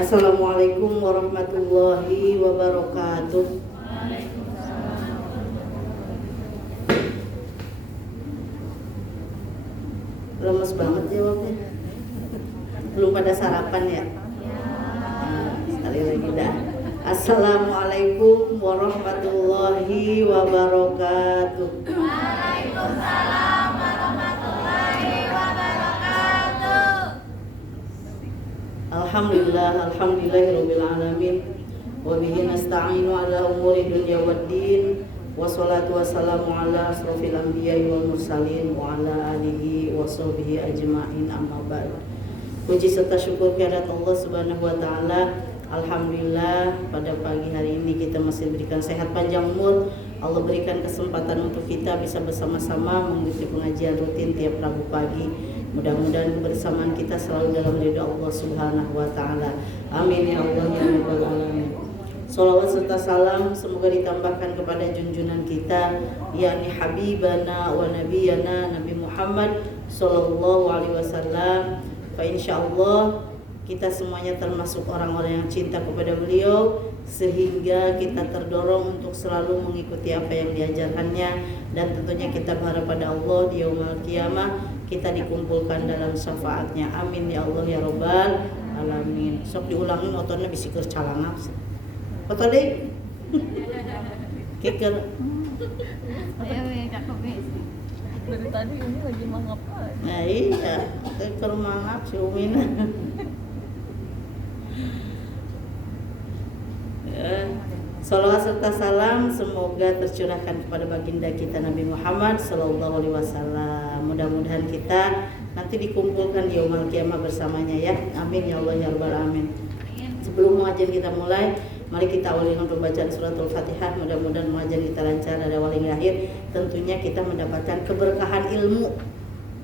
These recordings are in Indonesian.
Assalamualaikum warahmatullahi wabarakatuh. Lemes banget jawabnya. Belum pada sarapan ya? Nah, sekali lagi dah. Assalamualaikum warahmatullahi wabarakatuh. Waalaikumsalam warahmatullahi wabarakatuh. Alhamdulillahirabbil alamin. Wa bihi nasta'inu ala umuri dunya waddin. Wassalatu wassalamu ala asrofil anbiya'i wal mursalin wa ala alihi wa sahbihi ajma'in, amma ba'd. Puji serta syukur kehadirat Allah Subhanahu wa taala. Alhamdulillah pada pagi hari ini kita masih diberikan sehat panjang umur. Allah berikan kesempatan untuk kita bisa bersama-sama mengikuti pengajian rutin tiap Rabu pagi. Mudah-mudahan kebersamaan kita selalu dalam ridha Allah Subhanahu wa taala. Amin ya Allah ya rabbal alamin. Salawat serta salam semoga ditambahkan kepada junjungan kita, yakni Habibana wa Nabiyana Nabi Muhammad sallallahu alaihi wasallam. Fa insyaallah kita semuanya termasuk orang-orang yang cinta kepada beliau, sehingga kita terdorong untuk selalu mengikuti apa yang diajarkannya, dan tentunya kita berharap pada Allah di yaumul qiyamah kita dikumpulkan dalam syafaatnya. Amin ya Allah ya rabbal alamin. Sok diulangi motornya bisi keur calangap. Foto deh. Kiker. Ayo ya Kak Kobe. Dari tadi ini lagi mangap aja. Nah iya, kiker mangap si Umin. Salawat serta salam semoga tercurahkan kepada baginda kita Nabi Muhammad sallallahu alaihi wasallam. Mudah-mudahan kita nanti dikumpulkan di yaumul qiyamah bersamanya ya. Amin ya Allah ya rabbal alamin. Sebelum pengajian kita mulai, mari kita awali dengan pembacaan suratul Fatihah. Mudah-mudahan pengajian kita lancar dari awal hingga akhir. Tentunya kita mendapatkan keberkahan ilmu,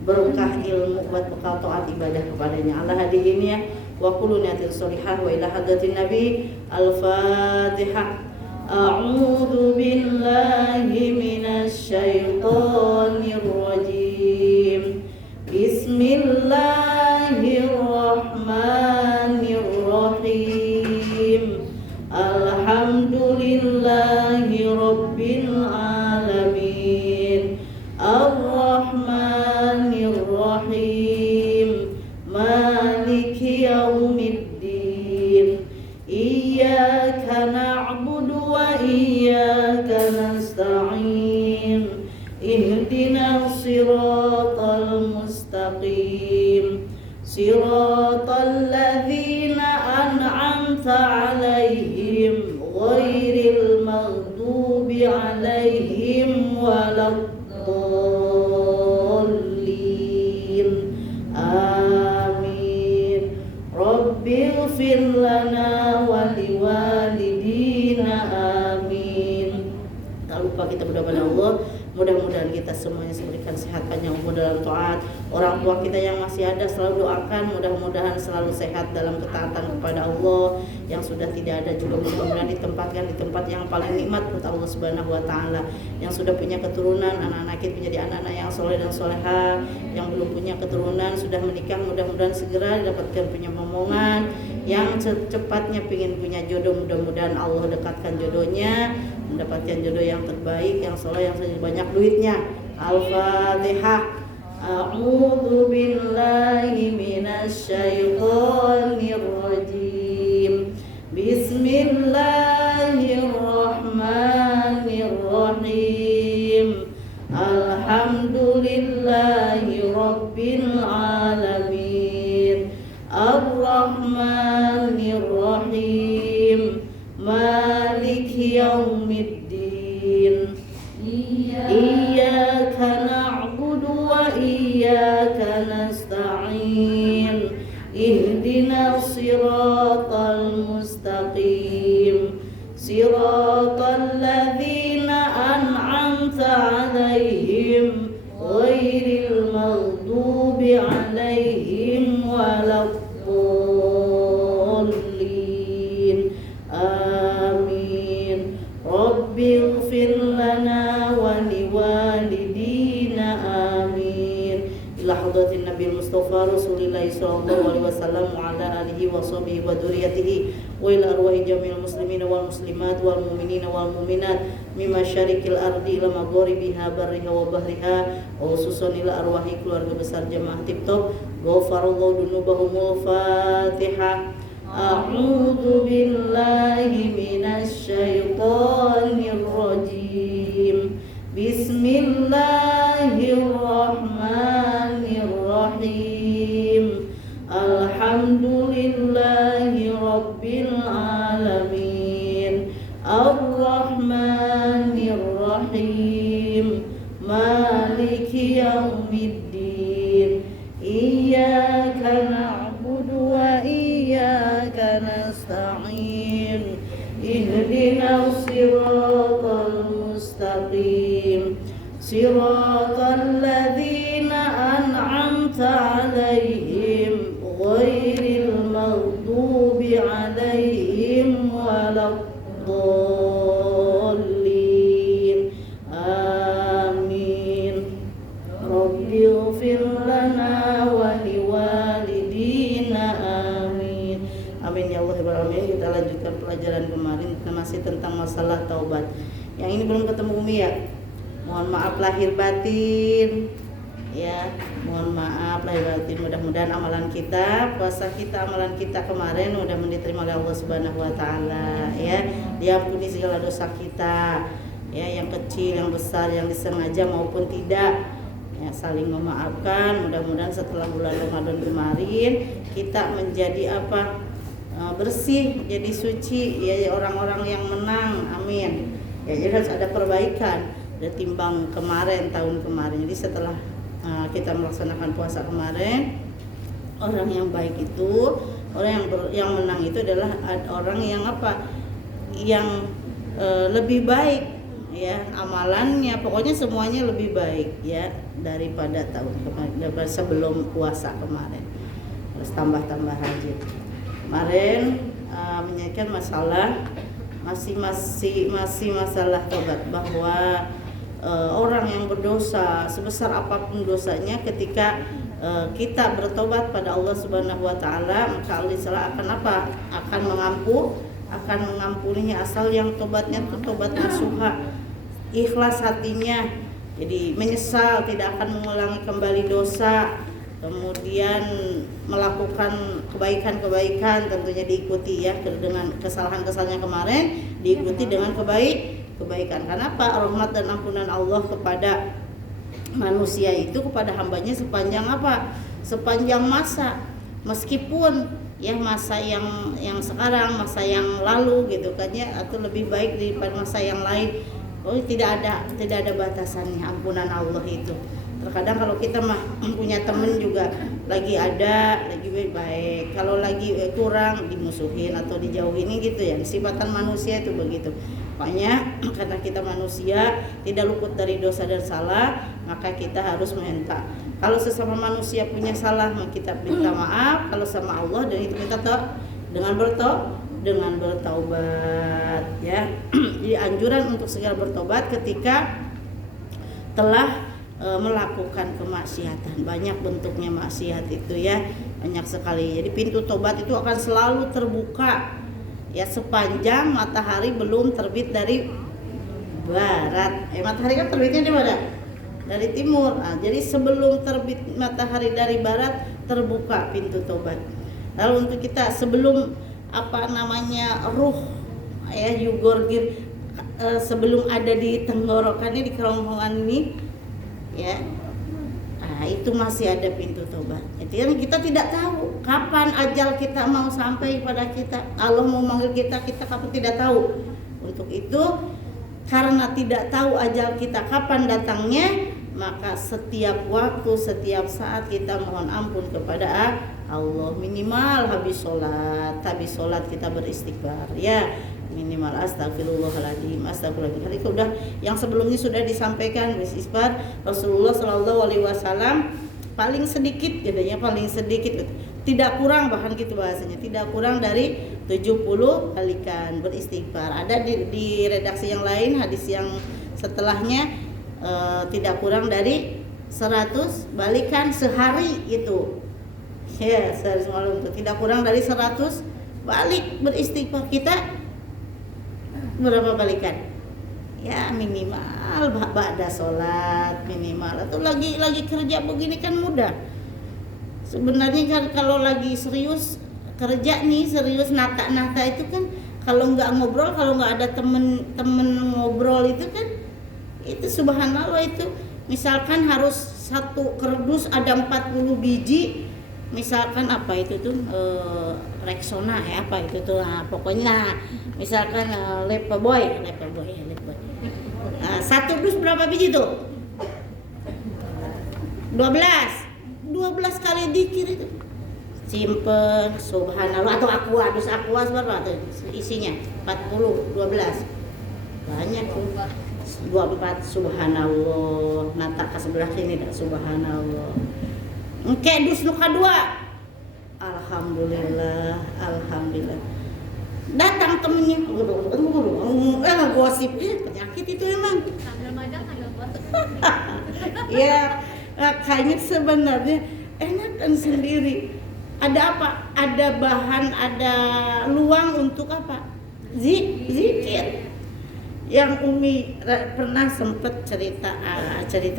berkah ilmu buat bekal taat ibadah kepadanya. Allah hadirin ya. Wa kullu niyatin sholihah wa ila hadratin nabi. Al-Fatihah. A'udzu billahi minasy syaithanir rajim. Bismillahirrahmanirrahim. Alhamdulillahi rabbil alamin. Ar-Rahmanir Rahim. Maliki yaumiddin. Iyyaka na'budu wa iyyaka nasta'in. Ihdinas siratal mustaqim. Siratal ladzina an'amta 'alaihim ghairil maghdubi 'alaihim waladdallin. Amin. Rabbighfir lana wa liwalidina. Amin. Tak lupa kita berdoa pada Allah, mudah-mudahan kita semuanya diberikan sehat panjang umur dalam taat. Orang tua kita yang masih ada selalu doakan mudah-mudahan selalu sehat dalam ketaatan kepada Allah. Yang sudah tidak ada juga mudah-mudahan ditempatkan di tempat yang paling nikmat menurut Allah Subhanahu wa taala. Yang sudah punya keturunan, anak-anak kita menjadi anak-anak yang soleh dan soleha. Yang belum punya keturunan sudah menikah, mudah-mudahan segera didapatkan punya momongan. Yang secepatnya ingin punya jodoh, mudah-mudahan Allah dekatkan jodohnya, mendapatkan jodoh yang terbaik, yang soleh, yang banyak duitnya. Al-Fatihah. A'udzu billahi minasy syaithanir rajim. Bismillahirrahmanirrahim. Alhamdulillahi rabbil alamin. Ar-Rahmanir Rahim. Maliki yaumiddin. Iyyaka na'budu wa iyyaka nasta'in. Ihdinas siratal mustaqim. Siratal ladzina an'amta 'alaihim ghairil maghdubi 'alaihim waladdallin. Amin. Rabbighfir lana wa liwalidina. Amin. Ila hadratin Nabi Mustafa Rasulillah sallallahu alaihi wasallam wa ala alihi alihi wa sahbihi wa dzurriyyatihi wa ila arwahi jami'il muslimina wal muslimat wal mu'minina wal mu'minat min masyariqil ardi ila magharibiha barriha wa bahriha wa khususan ila arwahi keluarga besar jamaah Tip-Top ghafarallahu dzunubahumul Fatihah. A'udzu billahi minasy syaithanir rajim. Bismillahirrahmanirrahim. Alhamdulillahi rabbil alamin. Ar-Rahmanir Rahim. Maliki yaumiddin. Iyyaka na'budu wa iyyaka nasta'in. Ihdinas siratal mustaqim. Siratal ladzina an'amta 'alaihim ghairil maghdubi 'alaihim waladdallin. Amin. Rabbighfir lana wa liwalidina. Amin. Amin ya Allah ya Alamin. Kita lanjutkan pelajaran kemarin masih tentang masalah taubat. Yang ini belum ketemu Umi ya. Mohon maaf lahir batin. Ya, mohon maaf lahir batin. Mudah-mudahan amalan kita, puasa kita, amalan kita kemarin mudah-mudahan diterima oleh Allah Subhanahu wa taala ya. Diampuni segala dosa kita. Ya, yang kecil, yang besar, yang disengaja maupun tidak. Ya, saling memaafkan. Mudah-mudahan setelah bulan Ramadan kemarin kita menjadi apa? Bersih, jadi suci ya, orang-orang yang menang. Amin. Ya, jadi harus ada perbaikan ketimbang kemarin, tahun kemarin. Jadi setelah kita melaksanakan puasa kemarin, orang yang baik itu, orang yang menang itu adalah orang yang apa? Yang lebih baik ya amalannya, pokoknya semuanya lebih baik ya daripada tahun kemarin, daripada sebelum puasa kemarin. Harus tambah-tambah rajin. Kemarin menyampaikan masalah masih masalah tobat, bahwa orang yang berdosa sebesar apapun dosanya, ketika kita bertobat pada Allah Subhanahu wa taala, maka Allah Ta'ala akan apa? Akan mengampuninya, asal yang tobatnya itu tobat nasuha, ikhlas hatinya. Jadi menyesal, tidak akan mengulangi kembali dosa, kemudian melakukan kebaikan-kebaikan, tentunya diikuti ya dengan kesalahan-kesalahannya kemarin, diikuti dengan kebaikan. Karena apa? Rahmat dan ampunan Allah kepada manusia itu, kepada hambanya sepanjang apa? Sepanjang masa. Meskipun ya masa yang sekarang, masa yang lalu gitu kan ya, atau lebih baik daripada masa yang lain. Oh, tidak ada batasannya ampunan Allah itu. Terkadang kalau kita mah punya temen juga lagi ada, lagi baik, kalau lagi kurang dimusuhin atau dijauhin gitu ya. Sifatan manusia itu begitu. Makanya karena kita manusia tidak luput dari dosa dan salah, maka kita harus minta. Kalau sesama manusia punya salah, maka kita minta maaf. Kalau sama Allah, dan itu minta dengan bertaubat ya. Jadi anjuran untuk segera bertobat ketika telah melakukan kemaksiatan. Banyak bentuknya maksiat itu ya, banyak sekali. Jadi pintu tobat itu akan selalu terbuka ya sepanjang matahari belum terbit dari barat. Matahari kan terbitnya di mana? Dari timur. Nah, jadi sebelum terbit matahari dari barat terbuka pintu tobat. Lalu untuk kita sebelum ruh ya yugorgir, sebelum ada di tenggorokannya, di kerongkongan ini ya, itu masih ada pintu tobat. Jadi kita tidak tahu kapan ajal kita mau sampai pada kita. Allah mau manggil kita kapan tidak tahu. Untuk itu, karena tidak tahu ajal kita kapan datangnya, maka setiap waktu, setiap saat kita mohon ampun kepada Allah. Minimal habis sholat kita beristighfar ya. Minimal astagfirullahaladzim, astagfirullahaladzim. Itu udah yang sebelumnya sudah disampaikan beristighfar. Rasulullah SAW paling sedikit katanya, paling sedikit tidak kurang, bahkan gitu bahasanya, tidak kurang dari 70 kalikan beristighfar. Ada di redaksi yang lain, hadis yang setelahnya tidak kurang dari 100 balikan sehari itu. Ya, sehari semalam itu tidak kurang dari 100 balik beristighfar. Kita berapa balikan? Ya minimal ba'da sholat minimal. Atau lagi kerja begini kan mudah. Sebenarnya kan kalau lagi serius kerja nih, serius nata itu kan kalau nggak ngobrol, kalau nggak ada temen ngobrol itu kan itu subhanallah itu. Misalkan harus satu kardus ada 40 biji, misalkan apa itu tuh Rexona ya apa itu tuh, nah, pokoknya misalkan Lepaboy. Satu dus berapa biji tuh? 12 kali dikir itu. Simpen subhanallah atau dus aqua berapa tuh isinya? 40 12. Banyak tuh. 24 subhanallah. Nata ke sebelah sini dah subhanallah. Engke dus nu kadua. Alhamdulillah. Datang temennya, gosip penyakit itu emang. Sambil magang sambil gosip. Ya, kayaknya sebenarnya enakan sendiri. Ada apa? Ada bahan, ada luang untuk apa? Zikir. Yang Umi pernah sempet cerita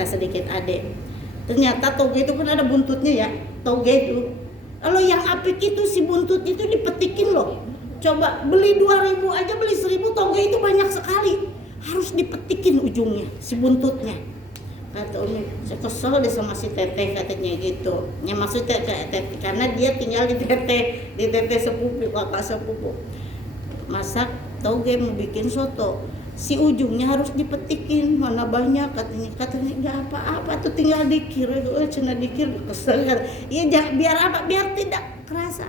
sedikit adek. Ternyata toge itu kan ada buntutnya ya, toge itu. Kalau yang apik itu si buntut itu dipetikin loh. Coba beli 2.000 aja, beli 1.000 toge itu banyak sekali. Harus dipetikin ujungnya, si buntutnya. Kata Umi, saya kesel deh sama si teteh katanya gitu. Ya maksudnya teteh karena dia tinggal di teteh sepupu, kakak sepupu. Masak toge mau bikin soto. Si ujungnya harus dipetikin, mana banyak katanya nggak apa-apa tuh tinggal dikir itu cina dikir kesel kan. Iya biar apa? Biar tidak kerasa.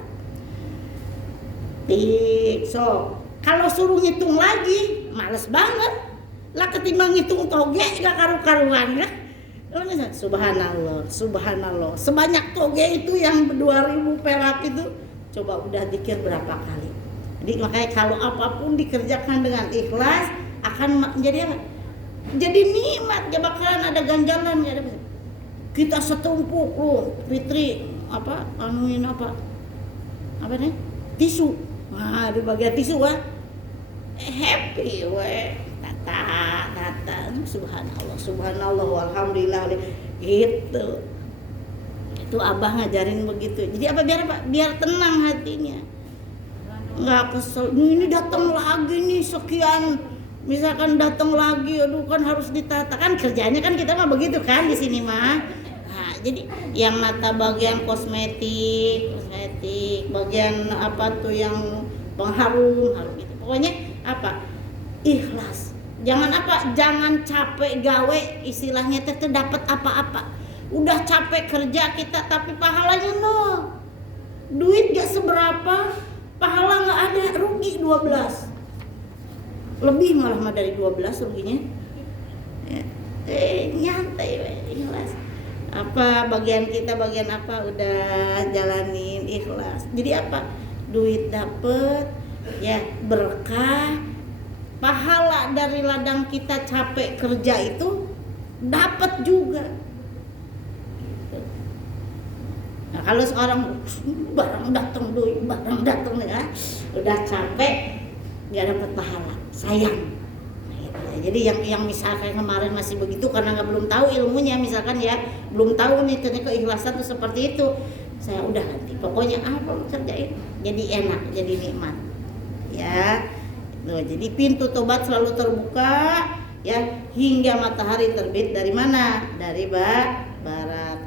So kalau suruh ngitung lagi males banget lah, ketimbang ngitung toge gak karu-karuan ya. Subhanallah sebanyak toge itu yang 2.000 perak itu, coba udah dikir berapa kali. Jadi makanya kalau apapun dikerjakan dengan ikhlas akan menjadi apa? Jadi nikmat, gak bakalan ada ganjalan ya. Kita setumpuk loh Fitri anuin apa nih tisu. Nah, di bagian tisu happy tata subhanallah walhamdulillah gitu. Itu abah ngajarin begitu. Jadi biar tenang hatinya, nggak kesel ini datang lagi nih sekian, misalkan datang lagi aduh kan harus ditata kan kerjanya kan kita mah begitu kan di sini mah. Nah, jadi yang mata bagian kosmetik, bagian apa tuh yang pengharum gitu. Pokoknya apa? Ikhlas. Jangan capek gawe, istilahnya teh dapat apa-apa. Udah capek kerja kita tapi pahalanya nol. Duit gak seberapa, pahala gak ada, rugi 12. Lebih malah dari 12 ruginya. Nyantai ikhlas. Apa bagian kita bagian apa udah jalanin ikhlas. Jadi apa? Duit dapet ya, berkah, pahala dari ladang kita capek kerja itu dapat juga gitu. Nah kalau seorang barang datang ya udah capek nggak dapat pahala, sayang. Jadi yang misalkan kemarin masih begitu karena belum tahu ilmunya, misalkan ya belum tahu nih ternyata keikhlasan itu seperti itu, saya udah ganti pokoknya apa kerjain jadi enak, jadi nikmat ya. Loh, jadi pintu tobat selalu terbuka ya hingga matahari terbit dari mana? Dari barat.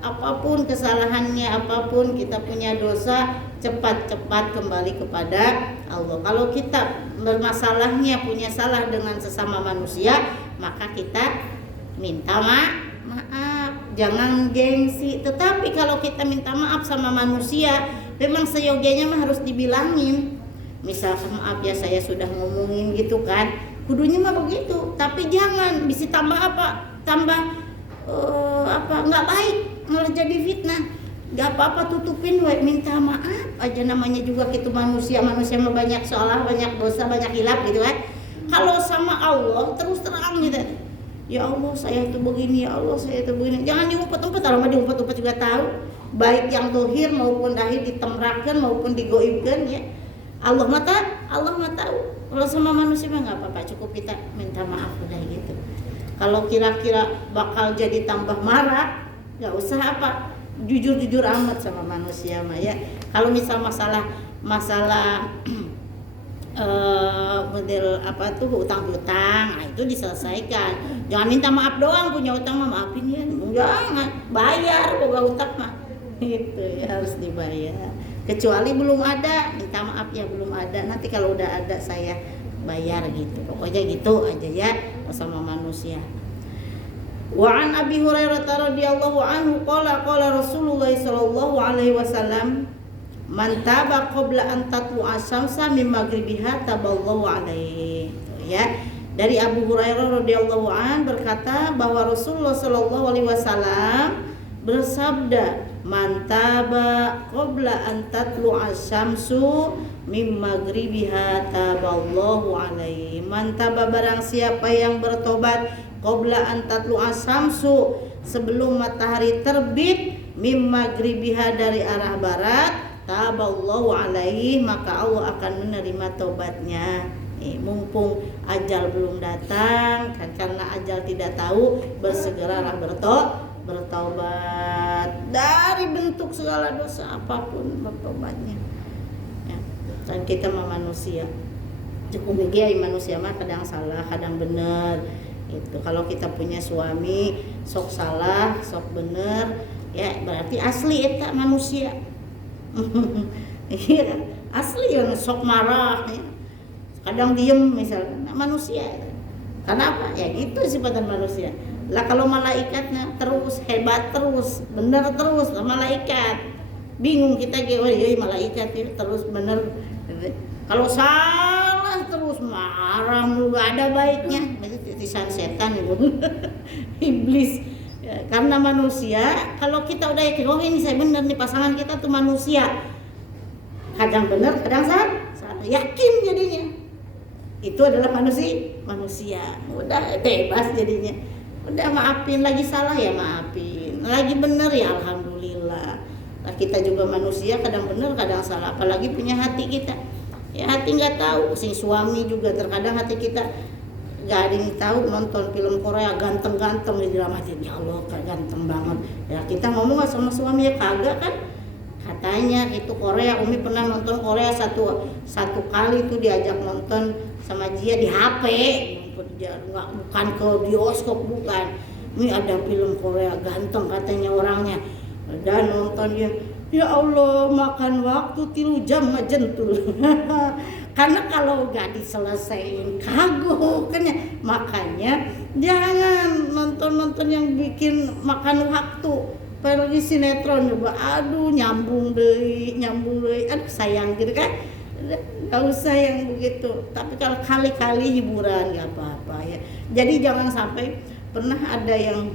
Apapun kesalahannya, apapun kita punya dosa, cepat-cepat kembali kepada Allah. Kalau kita bermasalahnya punya salah dengan sesama manusia, maka kita minta maaf. Jangan gengsi. Tetapi kalau kita minta maaf sama manusia, memang seyogianya mah harus dibilangin. Misalkan maaf ya saya sudah ngomongin gitu kan, kudunya mah begitu. Tapi jangan bisa tambah nggak baik, malah jadi fitnah. Gak apa-apa tutupin minta maaf aja, namanya juga gitu manusia mah banyak salah, banyak dosa, banyak hilap gitu kan. Kalau sama Allah terus terang gitu ya Allah saya itu begini, ya Allah saya itu begini. Jangan diumpet-umpet, kalau mah diumpet-umpet juga tahu. Baik yang dohir maupun dahir ditemrakan maupun digoibkan ya. Allah mah tahu. Kalau sama manusia mah nggak apa-apa, cukup kita minta maaf udah gitu. Kalau kira-kira bakal jadi tambah marah, nggak usah apa, jujur amat sama manusia mah ya. Kalau misal masalah model apa tuh utang piutang, nah itu diselesaikan. Jangan minta maaf doang, punya utang mah maafin ya, jangan bayar kok utang mah. Itu ya harus dibayar. Kecuali belum ada, minta maaf ya belum ada. Nanti kalau udah ada saya bayar gitu. Pokoknya gitu aja ya sama manusia. Wa an Abi Hurairah radhiyallahu anhu qala Rasulullah sallallahu alaihi wasallam man taba qabla an tatlu'a syamsa min maghribiha taballahu alaihi. Ya. Dari Abu Hurairah radhiyallahu an berkata bahwa Rasulullah sallallahu alaihi wasallam bersabda, man taba qabla an tatlu'a syamsu min maghribiha taballahu alaihi. Man taba barang siapa yang bertobat qabla an tatlu'a syamsu sebelum matahari terbit min maghribiha dari arah barat, taballahu alaihi maka Allah akan menerima tobatnya. Mumpung ajal belum datang kan, karena ajal tidak tahu, bersegeralah bertobat dari bentuk segala dosa apapun, bertobatnya ya. Dan kita mah manusia, cukup megia manusia mah kadang salah kadang bener itu. Kalau kita punya suami sok salah sok bener ya berarti asli eta manusia. Iya asli yang sok marah ya. Kadang diem misalnya manusia. Kenapa? Ya gitu sifatan manusia. Lah kalau malaikatnya terus hebat terus, bener terus malaikat. Bingung kita ge malaikat itu terus bener. Kalau salah terus marah nggak ada baiknya. Itu titisan setan itu. Iblis. Ya, karena manusia, kalau kita udah yakin oh ini saya bener nih pasangan kita tuh manusia. Kadang bener, kadang salah. Yakin jadinya. Itu adalah manusia. Udah bebas jadinya. Udah maafin, lagi salah ya maafin, lagi bener ya alhamdulillah. Nah, kita juga manusia kadang bener kadang salah, apalagi punya hati kita ya hati nggak tahu. Si suami juga terkadang hati kita nggak ada yang tahu. Nonton film Korea ganteng-ganteng di dalam hati, ya Allah ganteng banget ya, kita ngomong nggak sama suami ya kagak kan. Katanya itu Korea, Umi pernah nonton Korea satu kali itu diajak nonton sama dia di HP, bukan ke bioskop, bukan. Ini ada film Korea ganteng katanya orangnya, dan nonton dia, ya Allah makan waktu 3 jam majentul. Karena kalau nggak diselesain kagok kan ya, makanya jangan nonton yang bikin makan waktu. Apalagi sinetron juga, aduh nyambung deh, aduh sayang gitu kan, nggak usah yang begitu. Tapi kalau kali-kali hiburan nggak apa-apa ya. Jadi jangan sampai pernah ada yang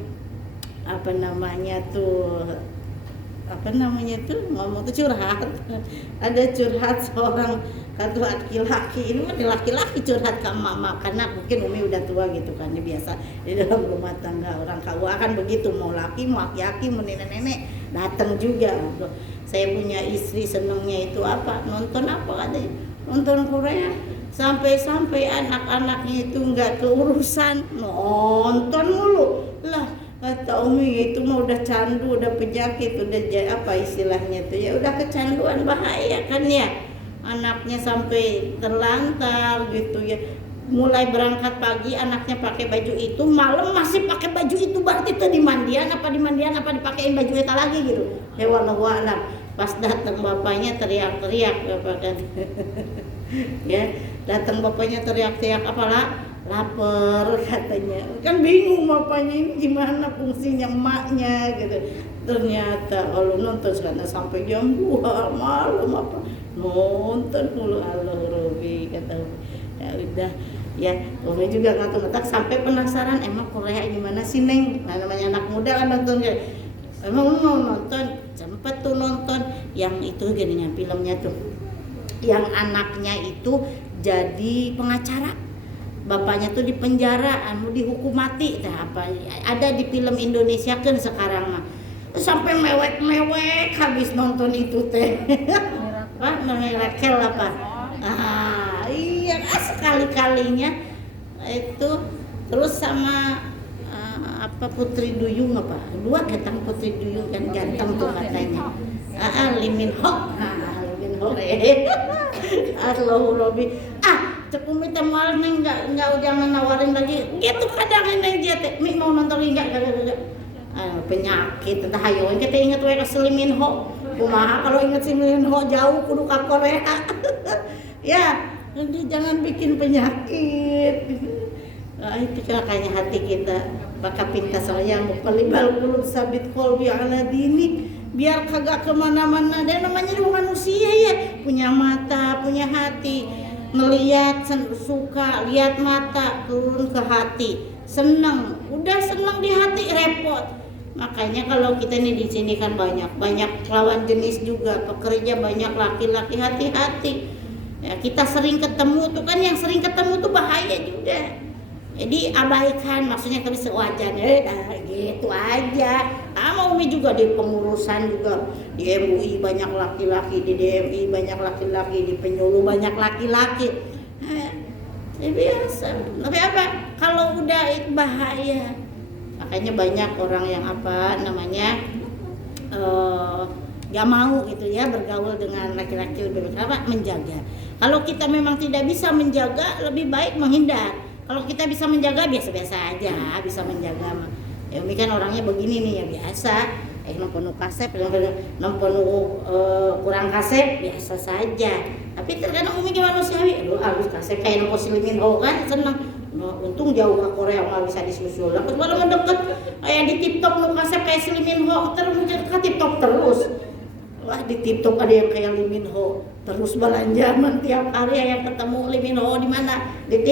ngomong tuh curhat. Ada curhat seorang satu laki-laki, ini mah laki-laki curhat ke mama karena mungkin Umi udah tua gitu kan, ini biasa di dalam rumah tangga orang KUA kan begitu, mau laki mau aki-aki mau nenek-nenek datang juga. Saya punya istri senengnya itu apa, nonton apa katanya, nonton Korea, sampai anak-anaknya itu nggak keurusan, nonton mulu lah. Kata Umi itu mah udah candu, udah penyakit, udah apa istilahnya tuh ya, udah kecanduan, bahaya kan ya. Anaknya sampai terlantar gitu ya. Mulai berangkat pagi anaknya pakai baju itu, malam masih pakai baju itu, berarti itu di mandian apa dipakein baju itu lagi gitu. Ya wallahu a'lam. Pas datang bapaknya teriak-teriak apa kan. Ya, datang bapaknya teriak-teriak apalah, lapar katanya. Kan bingung bapaknya ini gimana fungsinya emaknya gitu. Ternyata kalau nonton sekarang sampai jam 2 malam apa nonton mulu, Allah Robi kata ya udah ya. Umi juga ngatuk-ngatuk sampai penasaran emang Korea gimana sih Neng. Nah, namanya anak muda kan nonton kayak emang mau nonton, sempet tuh nonton yang itu gininya filmnya tuh yang anaknya itu jadi pengacara bapaknya tuh di penjara, mau dihukum mati. Nah, apa ada di film Indonesia kan sekarang mah sampai mewek habis nonton itu teh. Apa mirakel apa? Iya sekali-kalinya itu. Terus sama apa Putri Duyung apa? Dua ketang Putri Duyung kan ganteng tuh katanya. Lee Min Ho. Lee Min Ho. Allahu Robbi. Cepu minta mal enggak jangan nawarin lagi. Gitu kadang ini dia teh mau nonton enggak. Penyakit entah hayon kita ingat we ka Lee Min Ho. Kumaha kalau ingat si Lee Min Ho jauh kudu ka Korea. Ya, jadi jangan bikin penyakit. Itu celakanya hati kita. Maka pinta saya muqallibal qulub sabit qalbi ala dini, biar kagak kemana-mana. Dan namanya juga manusia ya, punya mata, punya hati, melihat suka, lihat mata turun ke hati, senang, udah senang di hati repot. Makanya kalau kita nih di sini kan banyak lawan jenis juga, pekerja banyak laki-laki, hati-hati. Ya, kita sering ketemu tuh kan, yang sering ketemu tuh bahaya juga. Jadi abaikan, maksudnya kami sewajarnya gitu aja. Sama Umi juga di pengurusan juga, di MUI banyak laki-laki, di DMI banyak laki-laki, di penyuluh banyak laki-laki. Biasa. Tapi apa? Kalau udah itu bahaya. Makanya banyak orang yang gak mau gitu ya bergaul dengan laki-laki, lebih baik menjaga. Kalau kita memang tidak bisa menjaga, lebih baik menghindar. Kalau kita bisa menjaga biasa-biasa aja, bisa menjaga. Ya Umi kan orangnya begini nih ya biasa. Penuh kasep, kurang kasep biasa saja. Tapi terkadang Umi gimana manusiawi, harus kasep kayak si Lee Min Ho kan seneng. Untung jauh ke Korea nggak bisa disusul. Lalu baru mendekat kayak di TikTok nu kasep kayak si Lee Min Ho terus ke TikTok terus. Wah di TikTok ada yang kayak Lee Min Ho terus belanja tiap hari yang ketemu Lee Min Ho di mana di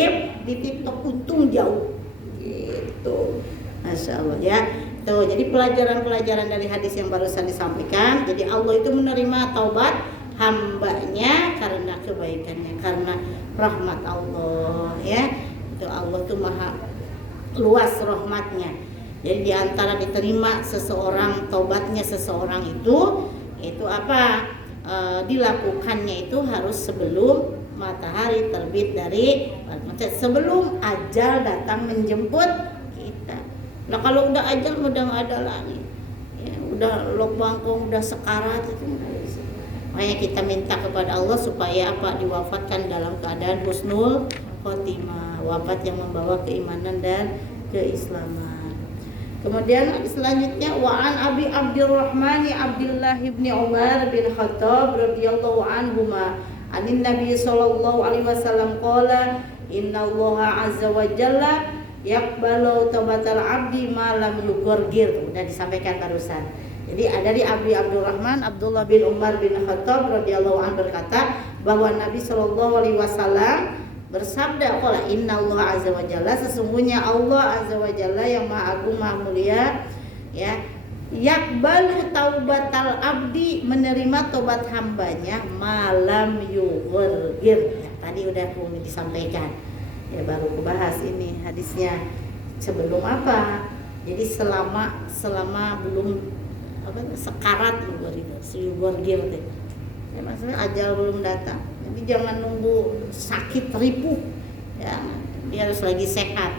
TikTok, untung jauh gitu. Masya Allah ya. Tuh, jadi pelajaran dari hadis yang barusan disampaikan. Jadi Allah itu menerima taubat hambanya karena kebaikannya, karena rahmat Allah ya. Itu Allah itu maha luas rahmatnya. Jadi di antara diterima seseorang taubatnya seseorang itu apa? Dilakukannya itu harus sebelum matahari terbit dari sebelum ajal datang menjemput kita. Nah kalau udah ajal udah nggak ada lagi, ya, udah lok bangkong, udah sekarat itu. Makanya kita minta kepada Allah supaya apa? Diwafatkan dalam keadaan husnul khotimah, wafat yang membawa keimanan dan keislaman. Kemudian selanjutnya wa'an Abi Abdurrahman Abdullah bin Umar bin Khattab radhiyallahu anhuma anin Nabi sallallahu alaihi wasallam qala innallaha azza wa jalla yaqbalu taubatal abdi ma lam yughargir. Sudah disampaikan barusan. Jadi ada di Abi Abdurrahman Abdullah bin Umar bin Khattab radhiyallahu anhu berkata bahwa Nabi sallallahu alaihi wasallam bersabda, qala innallaha azza wa jalla, sesungguhnya Allah azza wa jalla yang maha agung maha mulia ya, yaqbalu taubatal abdi, menerima tobat hambanya malam yughargir. Ya, tadi udah disampaikan ya, baru kubahas ini hadisnya sebelum apa, jadi selama belum apa sekarat yughargir deh ya, maksudnya ajal belum datang. Jadi jangan nunggu sakit ripuh ya, dia harus lagi sehat.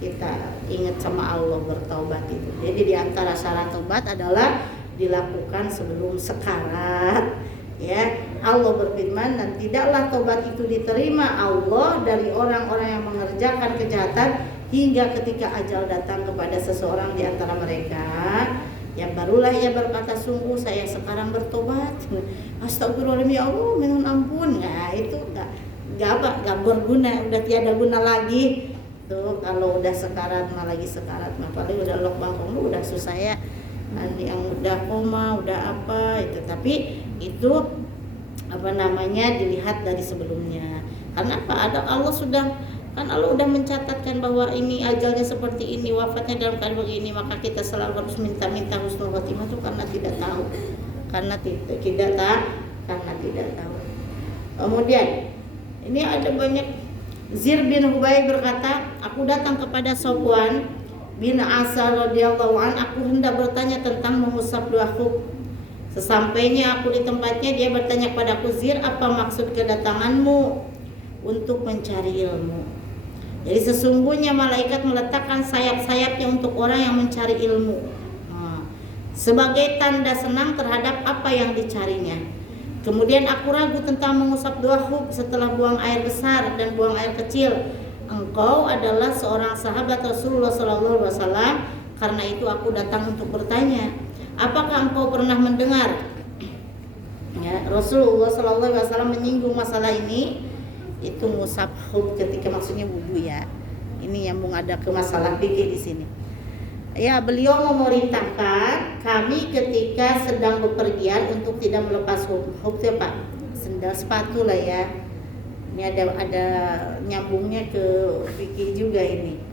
Kita ingat sama Allah bertaubat itu. Jadi di antara syarat taubat adalah dilakukan sebelum sekarat ya. Allah berfirman, dan tidaklah taubat itu diterima Allah dari orang-orang yang mengerjakan kejahatan hingga ketika ajal datang kepada seseorang di antara mereka. Ya barulah ia berkata, sungguh saya sekarang bertobat, astagfirullahaladzim ya Allah, mohon ampun. Nah itu nggak berguna, udah tiada guna lagi tuh. Kalau udah sekarat mah lagi sekarat mah paling udah lok bangkong lu udah susah ya, yang udah koma udah apa itu. Tapi itu apa namanya dilihat dari sebelumnya. Karena apa? Allah sudah kan, Allah udah mencatatkan bahwa ini ajalnya seperti ini, wafatnya dalam keadaan begini, maka kita selalu harus minta husnul khotimah itu karena tidak tahu, karena tidak tahu. Kemudian ini ada banyak Zir bin Hubayb berkata, aku datang kepada Sofwan bin Asal radhiyallahu an, aku hendak bertanya tentang mengusap 2 khuf. Sesampainya aku di tempatnya, dia bertanya padaku, Zir, apa maksud kedatanganmu? Untuk mencari ilmu. Jadi sesungguhnya malaikat meletakkan sayap-sayapnya untuk orang yang mencari ilmu, sebagai tanda senang terhadap apa yang dicarinya. Kemudian aku ragu tentang mengusap 2 khuf setelah buang air besar dan buang air kecil. Engkau adalah seorang sahabat Rasulullah SAW, karena itu aku datang untuk bertanya, apakah engkau pernah mendengar ya, Rasulullah SAW menyinggung masalah ini? Itu ngusap khuf ketika maksudnya wudu ya. Ini yang ada ke masalah fikih di sini. Ya, beliau memerintahkan kami ketika sedang bepergian untuk tidak melepas khuf. Khuf itu apa? Sendal sepatu lah ya. Ini ada nyambungnya ke fikih juga ini.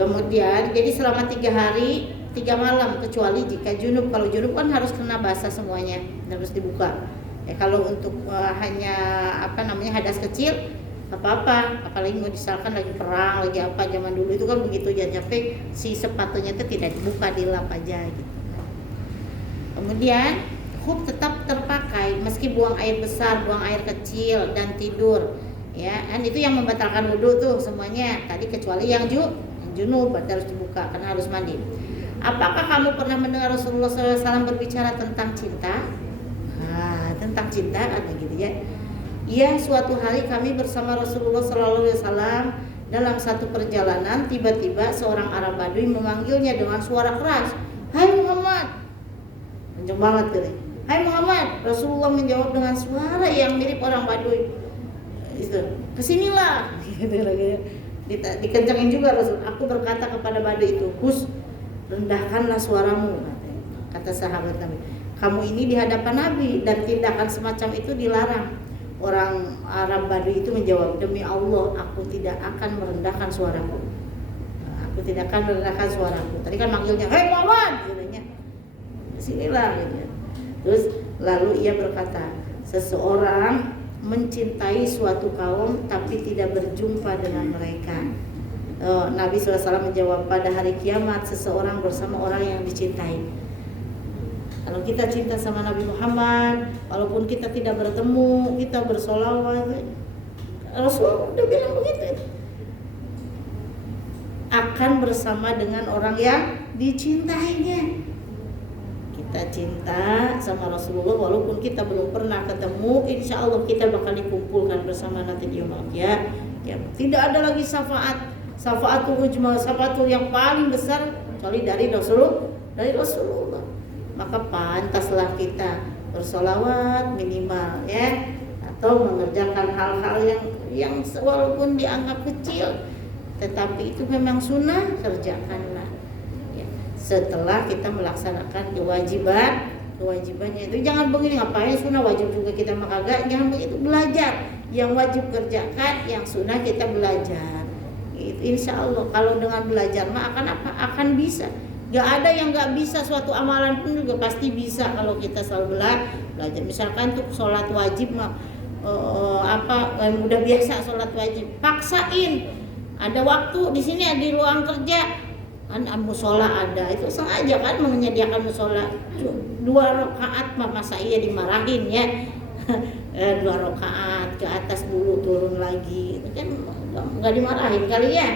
Kemudian jadi selama 3 hari 3 malam kecuali jika junub. Kalau junub kan harus kena basah semuanya, harus dibuka. Ya, kalau untuk hanya hadas kecil apa-apa, apalagi mau misalkan lagi perang lagi apa, zaman dulu itu kan begitu ya, sampai si sepatunya itu tidak dibuka, dilap aja gitu. Kemudian khuf tetap terpakai meski buang air besar, buang air kecil dan tidur ya, kan itu yang membatalkan wudu tuh semuanya tadi, kecuali yang junub harus dibuka karena harus mandi. Apakah kamu pernah mendengar Rasulullah SAW berbicara tentang cinta? Tentang cinta atau gitu ya. Iya, suatu hari kami bersama Rasulullah SAW dalam satu perjalanan, tiba-tiba seorang Arab Badui memanggilnya dengan suara keras, "Hai Muhammad!" Kenceng banget tuh. "Hai Muhammad!" Rasulullah menjawab dengan suara yang mirip orang Badui. Itu, "Kesinilah." Gitu lagi. Dikencengin juga Rasul. Aku berkata kepada Badui itu, "Hus, rendahkanlah suaramu," kata sahabat Nabi. Kamu ini di hadapan Nabi dan tindakan semacam itu dilarang. Orang Arab Badui itu menjawab, "Demi Allah, aku tidak akan merendahkan suaraku. Aku tidak akan merendahkan suaraku." Tadi kan manggilnya, "Hei Muhammad!" Gilanya. Sinilah gitu. Terus lalu ia berkata, seseorang mencintai suatu kaum tapi tidak berjumpa dengan mereka. Nabi SAW menjawab, pada hari kiamat seseorang bersama orang yang dicintai. Kalau kita cinta sama Nabi Muhammad, walaupun kita tidak bertemu, kita bersolawat, Rasul udah bilang begitu, akan bersama dengan orang yang dicintainya. Kita cinta sama Rasulullah walaupun kita belum pernah ketemu, insya Allah kita bakal dikumpulkan bersama nanti di yaumul qiyamah. Ya, tidak ada lagi syafaatul ujma, syafaatul yang paling besar kecuali dari Rasulullah. Maka pantaslah kita bersolawat minimal ya, atau mengerjakan hal-hal yang walaupun dianggap kecil tetapi itu memang sunnah, kerjakanlah ya. Setelah kita melaksanakan kewajibannya itu, jangan begini, ngapain sunnah wajib juga kita kagak, jangan begitu. Belajar yang wajib kerjakan, yang sunnah kita belajar. Insya Allah kalau dengan belajar mah akan bisa. Gak ada yang gak bisa, suatu amalan pun juga pasti bisa kalau kita selalu belajar. Misalkan untuk sholat wajib mah udah biasa sholat wajib, paksain. Ada waktu di sini, di ruang kerja kan musola ada, itu sengaja kan menyediakan musola 2 rakaat mah, masa iya dimarahin ya. 2 rakaat ke atas dulu turun lagi, itu kan nggak dimarahin kali ya.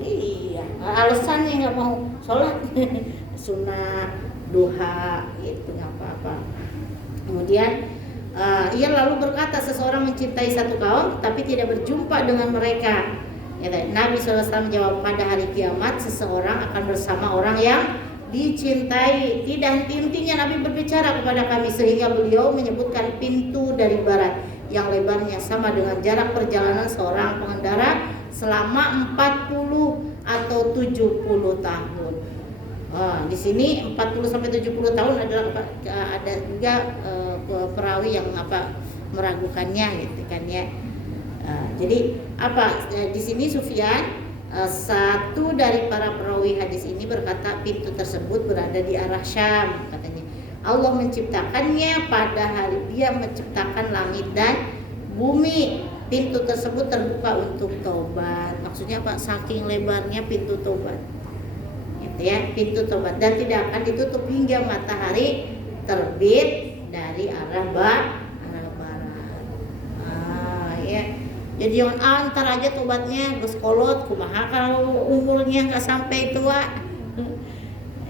Iya, alasannya nggak mau sholat sunnah duha itu nggak apa-apa. Kemudian ia lalu berkata, seseorang mencintai satu kaum tapi tidak berjumpa dengan mereka ya, Nabi SAW menjawab, pada hari kiamat seseorang akan bersama orang yang dicintai. Tidak henti-hentinya Nabi berbicara kepada kami sehingga beliau menyebutkan pintu dari barat yang lebarnya sama dengan jarak perjalanan seorang pengendara selama 40 atau 70 tahun. Di sini 40 sampai 70 tahun adalah ada juga perawi yang meragukannya gitu kan ya. Jadi di sini Sufyan, satu dari para perawi hadis ini berkata, pintu tersebut berada di arah Syam katanya. Allah menciptakannya pada hari dia menciptakan langit dan bumi. pintu tersebut terbuka untuk tobat. Maksudnya apa? Saking lebarnya pintu tobat, gitu ya, pintu tobat, dan tidak akan ditutup hingga matahari terbit dari arah barat. Ya. Jadi jangan antar aja tobatnya beskolot, kumaha kalau umurnya nggak sampai tua.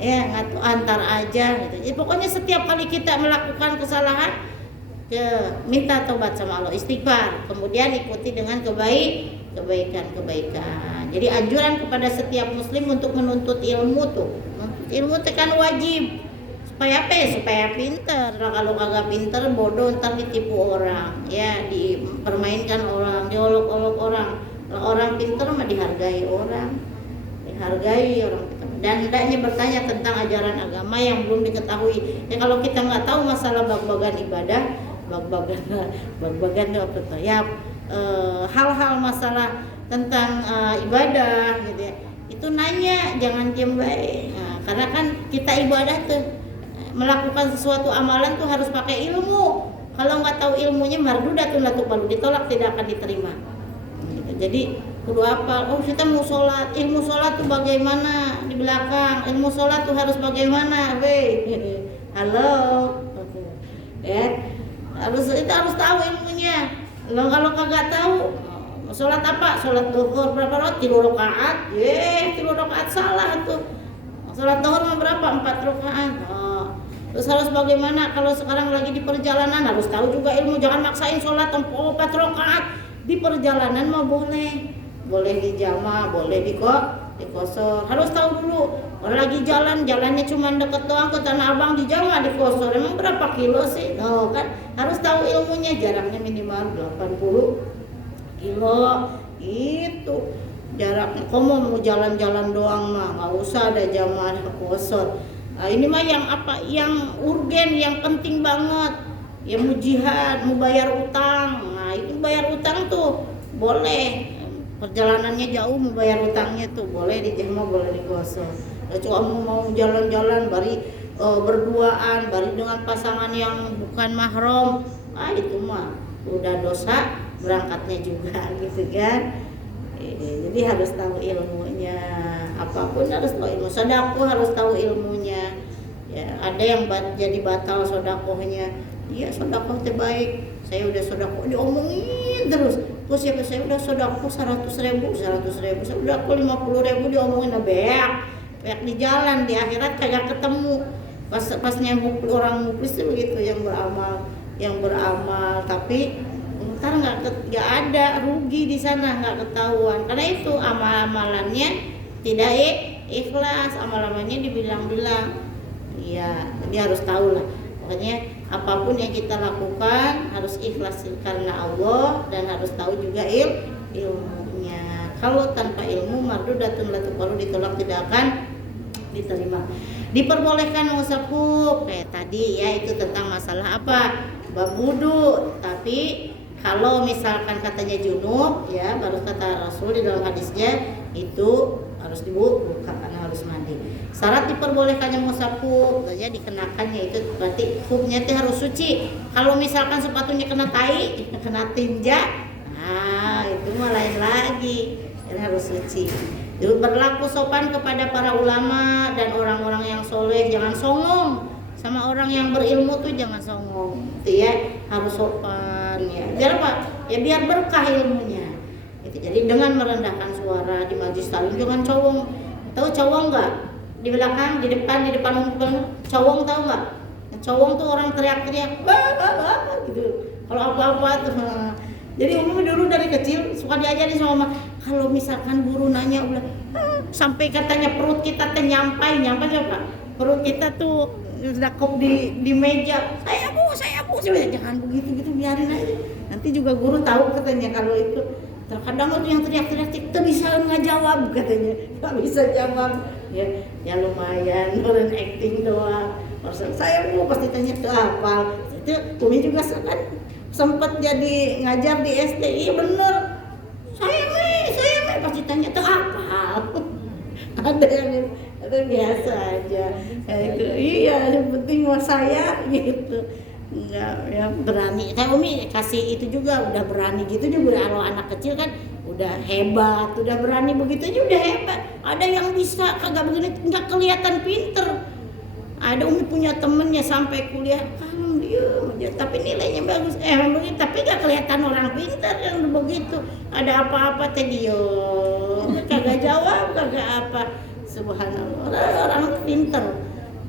Ya, antar aja gitu. Jadi pokoknya setiap kali kita melakukan kesalahan, minta tobat sama Allah, istighfar, kemudian ikuti dengan kebaikan. Jadi anjuran kepada setiap muslim untuk menuntut ilmu tuh. Menuntut ilmu kan wajib. Supaya apa ya? Supaya pinter. Kalau kagak pinter, bodoh, ntar ditipu orang, ya, dipermainkan orang, diolok-olok orang. Kalau orang pinter mah dihargai orang. Dan hendaknya bertanya tentang ajaran agama yang belum diketahui. Ya, kalau kita nggak tahu masalah bab-bagan ibadah, bab-bagan apa tuh? Ya, hal-hal masalah tentang ibadah, gitu ya. Itu nanya, jangan diam baik. Nah, karena kan kita ibadah tuh, melakukan sesuatu amalan tuh harus pakai ilmu. Kalau nggak tahu ilmunya, mardudatun la tuqbalu, ditolak, tidak akan diterima. Gitu. Jadi kudu apa? Oh, kita mau sholat, ilmu sholat tuh bagaimana di belakang, ilmu sholat tuh harus bagaimana, halo, ya, kita harus tahu ilmunya. Kalau kagak tahu, sholat apa? Sholat duhur berapa rakaat? 3 rakaat, 3 rakaat salah tuh. Sholat duhur berapa? 4 rakaat. Terus harus bagaimana kalau sekarang lagi di perjalanan, harus tahu juga ilmu. Jangan maksain sholat 4 rakaat di perjalanan, mah boleh dijama, boleh dikosor. Harus tahu dulu. Orang lagi jalannya cuma deket doang ke Tanah Abang, dijama, dikosor. Emang berapa kilo sih? No, kan harus tahu ilmunya, jaraknya minimal 80 kilo. Itu jaraknya. Kamu mau jalan-jalan doang mah nggak usah ada jama, ada kosor. Nah, ini mah yang apa? Yang urgen, yang penting banget. Ya, mau jihad, mau bayar utang. Nah, itu bayar utang tuh boleh. Perjalanannya jauh, mau bayar utangnya tuh boleh dijemah, boleh digosok. Cuma mau jalan-jalan berduaan, bari dengan pasangan yang bukan mahram, itu mah udah dosa berangkatnya juga, gitu kan. Jadi harus tahu ilmunya, apapun harus tahu ilmu. Sedekah harus tahu ilmunya. Ya, ada yang jadi batal sedekahnya. Iya, sedekah terbaik. Saya udah sedekah, diomongin terus. Terus ya, saya udah sedekah 100.000, saya udah 50.000, diomongin beak di jalan, di akhirat kagak ketemu. Pas nyambung orang muflis itu begitu, yang beramal tapi ntar nggak ada, rugi di sana, nggak ketahuan. Karena itu amalannya tidak ikhlas, amalannya dibilang-bilang. Iya, jadi harus tahu lah. Pokoknya apapun yang kita lakukan harus ikhlas karena Allah, dan harus tahu juga ilmunya. Kalau tanpa ilmu, mardudatun la tuqbalu, ditolak, tidak akan diterima. Diperbolehkan mengusap kayak tadi ya, itu tentang masalah apa? Bab wudu. Tapi kalau misalkan katanya junub, ya, baru kata Rasul di dalam hadisnya itu harus dibuka karena harus mandi. Syarat diperbolehkannya mengusap ya, dikenakannya itu berarti huknya itu harus suci. Kalau misalkan sepatunya kena tai, kena tinja, nah itu mah lain lagi, dan harus suci. Itu berlaku sopan kepada para ulama dan orang-orang yang soleh. Jangan songong sama orang yang berilmu tuh, jangan songong, gitu ya, harus sopan ya. Biar apa? Ya biar berkah ilmunya. Gitu. Jadi dengan merendahkan suara di majlis taklim, jangan cowong. Tahu cowong nggak? Di belakang, di depan umum, cowong tahu nggak? Cowong tuh orang teriak-teriak, gitu. Kalau apa-apa tuh. Jadi umum dulu dari kecil suka diajarin sama mama. Kalau misalkan guru nanya udah sampai katanya perut kita teh nyampai apa? Perut kita tuh zakop di meja. Saya bu, jangan begitu biarin aja. Nanti juga guru tahu katanya kalau itu. Terkadang itu yang teriak-teriak itu bisa nggak jawab katanya, nggak bisa jawab. Ya lumayan, orang acting doang. Saya mau pasti tanya ke apa. Itu Umi juga kan sempat jadi ngajar di SD. Iya bener. Saya pasti tanya ke apa. Ada yang biasa aja. Itu iya, yang penting mas saya gitu. Enggak ya berani. Kayak Umi kasih itu juga udah berani gitu juga. Kalau anak kecil kan udah hebat, udah berani begitu aja udah hebat. Ada yang bisa kagak begini nggak kelihatan pinter. Ada Umi punya temennya sampai kuliah kalem diem aja, tapi nilainya bagus. Begitu, tapi nggak kelihatan orang pinter yang begitu. Ada apa-apa teh dia kagak jawab, kagak apa. Subhanallah, orang pinter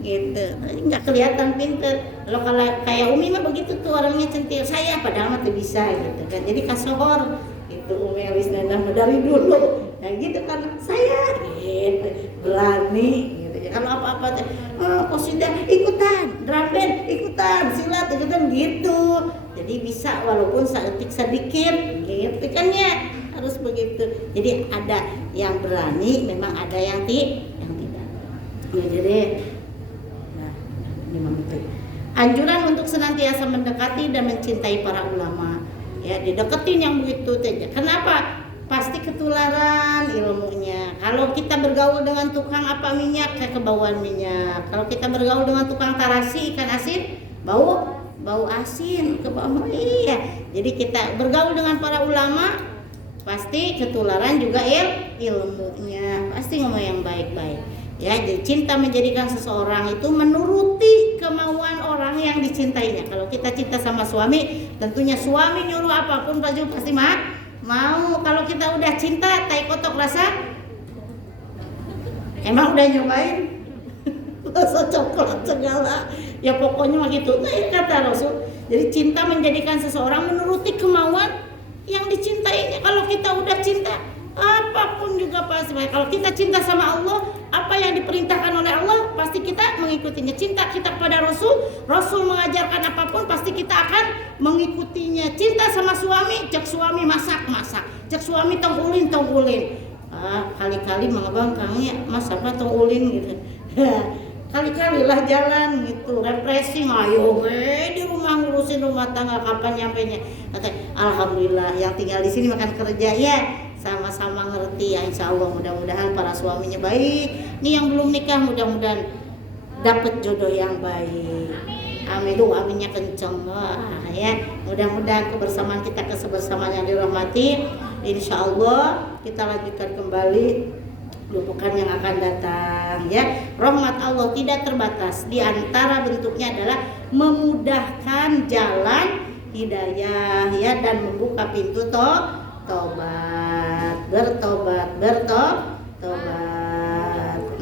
gitu, nggak kelihatan pinter. Kalau kayak Umi mah begitu tuh orangnya centil. Saya padahal mah tuh bisa gitu kan. Jadi kasohor itu Umi Elis Nenah dari dulu. Yang gitu kan saya gitu, berani gitu. Kalau apa-apa teh kosidah ikutan, drum band ikutan, silat ikutan gitu. Jadi bisa walaupun seetik sedikit gitu kan ya, harus begitu. Jadi ada yang berani, memang ada yang tidak. Ya, jadi anjuran untuk senantiasa mendekati dan mencintai para ulama. Ya, dideketin yang begitu saja. Kenapa? Pasti ketularan ilmunya. Kalau kita bergaul dengan tukang apa minyak, kayak kebauan minyak. Kalau kita bergaul dengan tukang tarasi ikan asin, bau asin ke bawah. Iya. Jadi kita bergaul dengan para ulama, pasti ketularan juga ilmunya. Pasti ngomong yang baik-baik. Ya, jadi cinta menjadikan seseorang itu menuruti kemauan orang yang dicintainya. Kalau kita cinta sama suami, tentunya suami nyuruh apapun pasti mau. Kalau kita udah cinta, tai kotok rasa, emang udah nyobain rasa coklat segala. Ya pokoknya gitu. Nah, kata Rasul. Jadi cinta menjadikan seseorang menuruti kemauan yang dicintainya. Kalau kita udah cinta, apapun juga pasti. Kalau kita cinta sama Allah, apa yang diperintahkan oleh Allah pasti kita mengikutinya. Cinta kita kepada Rasul mengajarkan apapun pasti kita akan mengikutinya. Cinta sama suami, cek suami masak, cek suami tong ulin. Kali-kali mengabang kangnya masak tong ulin gitu. Kali-kali lah jalan gitu, refreshing, ayo di rumah ngurusin rumah tangga, kapan nyampenya? Alhamdulillah yang tinggal di sini makan kerja ya, sama-sama ngerti ya, insya Allah mudah-mudahan para suaminya baik. Nih yang belum nikah mudah-mudahan dapat jodoh yang baik. Amin, aminnya kenceng ya. Mudah-mudahan kebersamaan kita kebersamaan yang dirahmati. Insya Allah kita lanjutkan kembali pekan yang akan datang ya. Rahmat Allah tidak terbatas. Di antara bentuknya adalah memudahkan jalan hidayah ya, dan membuka pintu tobat. Bertobat.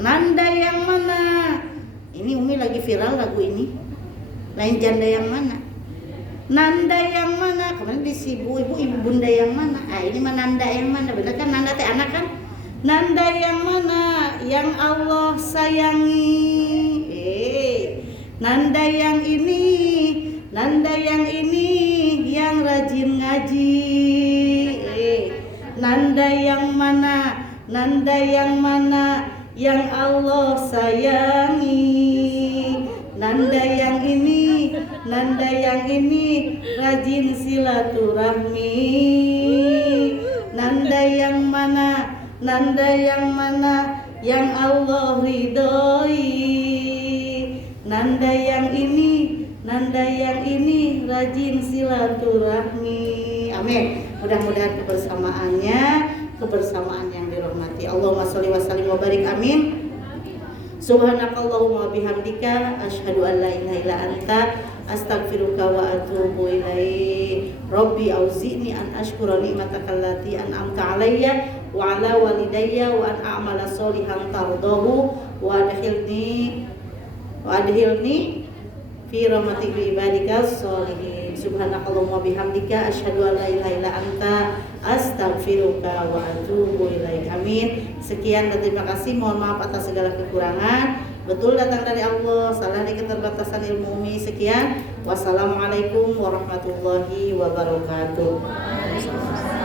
Nanda yang mana? Ini Umi lagi viral lagu ini. Lain janda yang mana? Nanda yang mana? Kemarin di ibu bunda yang mana? Ini mah nanda yang mana? Bener kan nanda teh anak kan? Nanda yang mana yang Allah sayangi? Nanda yang ini yang rajin ngaji. Nanda yang mana? Nanda yang mana yang Allah sayangi? Nanda yang ini rajin silaturahmi. Nanda yang mana? Nanda yang mana yang Allah ridhoi? Nanda yang ini rajin silaturahmi. Amin. Mudah-mudahan kebersamaan yang dirahmati. Allahumma sholli wa sallim wa barik. Amin. Subhanakallahumma bihamdika asyhadu an la ilaha illa anta astaghfiruka wa atubu ilaik. Rabbi auzi'ni an ashkura ni'mataka allati an'amta 'alayya wa 'ala walidayya wa an a'mala sholihan tardahu wa adkhilni fi rahmatika ibadikas sholihin. Subhanakallahumma bihamdika asyhadu an la ilaha illa anta astaghfiruka wa atubu ilaik. Amin. Sekian dan terima kasih. Mohon maaf atas segala kekurangan. Betul datang dari Allah, salah dari keterbatasan ilmu Umi. Sekian. Wassalamualaikum warahmatullahi wabarakatuh.